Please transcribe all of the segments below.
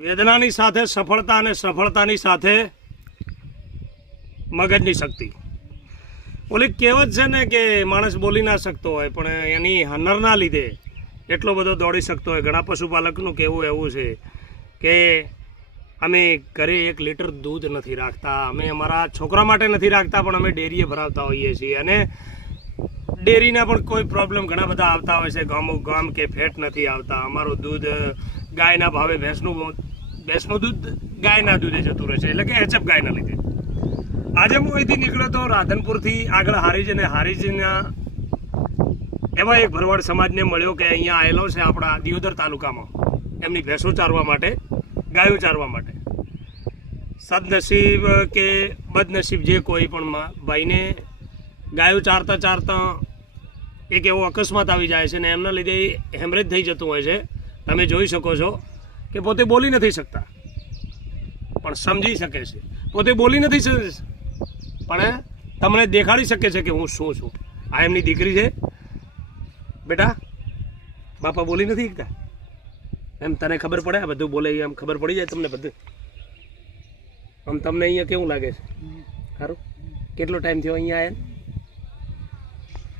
વેદનાની સાથે સફળતા અને સફળતાની સાથે મગજની શક્તિ. ઓલી કહેવત છે ને કે માણસ બોલી ના શકતો હોય પણ એની હનરના લીધે એટલો બધો દોડી શકતો હોય. ઘણા પશુપાલકનું કહેવું એવું છે કે અમે ઘરે 1 લીટર દૂધ નથી રાખતા, અમે અમારા છોકરા માટે નથી રાખતા, પણ અમે ડેરીએ ભરાવતા હોઈએ છીએ. અને ડેરીના પણ કોઈ પ્રોબ્લેમ ઘણા બધા આવતા હોય છે, ગામ કે ફેટ નથી આવતા, અમારું દૂધ ગાયના ભાવે ભેંસનું દૂધ ગાયના દૂધે જતું રહે છે, એટલે કે એચએફ ગાયના લીધે. આજે હું અહીંથી નીકળ્યો તો રાધનપુરથી આગળ હારીજ, અને હારીજના એવા એક ભરવાડ સમાજને મળ્યો કે અહીંયા આવેલો છે આપણા દિયોદર તાલુકામાં એમની ભેંસો ચારવા માટે, ગાયો ચારવા માટે. સદનસીબ કે બદનસીબ જે કોઈ પણ ભાઈને ગાયો ચારતા ચારતા એક એવો અકસ્માત આવી જાય છે ને એમના લીધે હેમરેજ થઈ જતું હોય છે. તમે જોઈ શકો છો કે પોતે બોલી નથી શકતા પણ સમજી શકે છે, પોતે બોલી નથી પણ તમને દેખાડી શકે છે કે હું શું છું. આ એમની દીકરી છે. બેટા, બાપા બોલી નથી શકતા એમ તને ખબર પડે? આ બધું બોલે એમ ખબર પડી જાય તમને બધું? આમ તમને અહીંયા કેવું લાગે છે? સારું. કેટલો ટાઈમ થયો અહીંયા આવ્યા?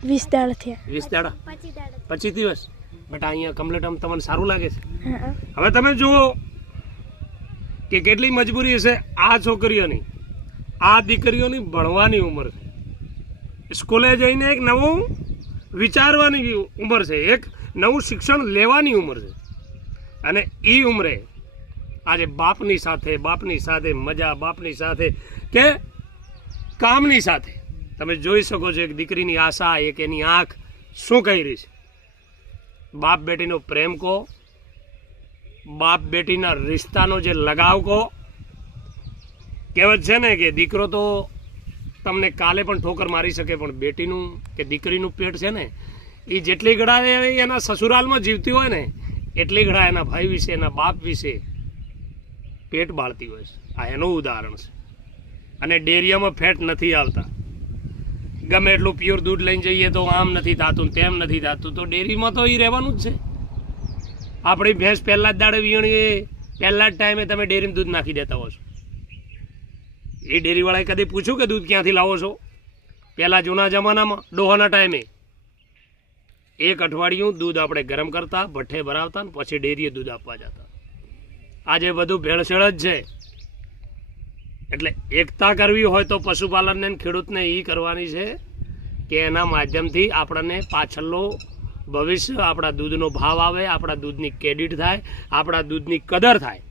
20 દાડા થયા. 20 દાડા? 25 દિવસ? બેટા અહીંયા કમ્પ્લીટ આમ તમને સારું લાગે છે? હવે તમે જુઓ કે કેટલી મજબૂરી હશે આ છોકરીઓની, આ દીકરીઓની ભણવાની ઉંમર છે, સ્કૂલે જઈને એક નવું વિચારવાની ઉંમર છે, એક નવું શિક્ષણ લેવાની ઉંમર છે. અને એ ઉંમરે આજે બાપની સાથે મજા, બાપની સાથે કે કામની સાથે તમે જોઈ શકો છો એક દીકરીની આશા, એક એની આંખ શું કહી રહી છે. બાપ બેટીનો પ્રેમ કહો, બાપ બેટીના રિશ્તાનો જે લગાવ કહો. કહેવત છે ને કે દીકરો તો તમને કાલે પણ ઠોકર મારી શકે, પણ બેટીનું કે દીકરીનું પેટ છે ને એ જેટલી ઘડા એના સસુરાલમાં જીવતી હોય ને એટલી ઘડા એના ભાઈ વિશે, એના બાપ વિશે પેટ બાળતી હોય છે. આ એનું ઉદાહરણ છે. અને ડેરીયામાં ફેટ નથી આવતા. ગમે એટલું પ્યોર દૂધ લઈને જઈએ તો આમ નથી થતું, તેમ નથી થતું, તો ડેરીમાં તો એ રહેવાનું જ છે. આપણી ભેંસ પહેલા જ દાડે વીણી, પહેલા જ ટાઈમે તમે ડેરીમાં દૂધ નાખી દેતા હો છો. એ ડેરીવાળાએ કદી પૂછ્યું કે દૂધ ક્યાંથી લાવો છો? પહેલાં જૂના જમાનામાં ડોહાના ટાઈમે 1 અઠવાડિયું દૂધ આપણે ગરમ કરતા, ભઠ્ઠે ભરાવતા ને પછી ડેરીએ દૂધ આપવા જતા. આજે બધું ભેળસેળ જ છે. એટલે એકતા કરવી હોય તો પશુપાલનને ખેડૂતને એ કરવાની છે કે એના માધ્યમથી આપણને પાછળનો ભવિષ્ય, આપણા દૂધનો ભાવ આવે, આપણા દૂધની ક્રેડિટ થાય, આપણા દૂધની કદર થાય.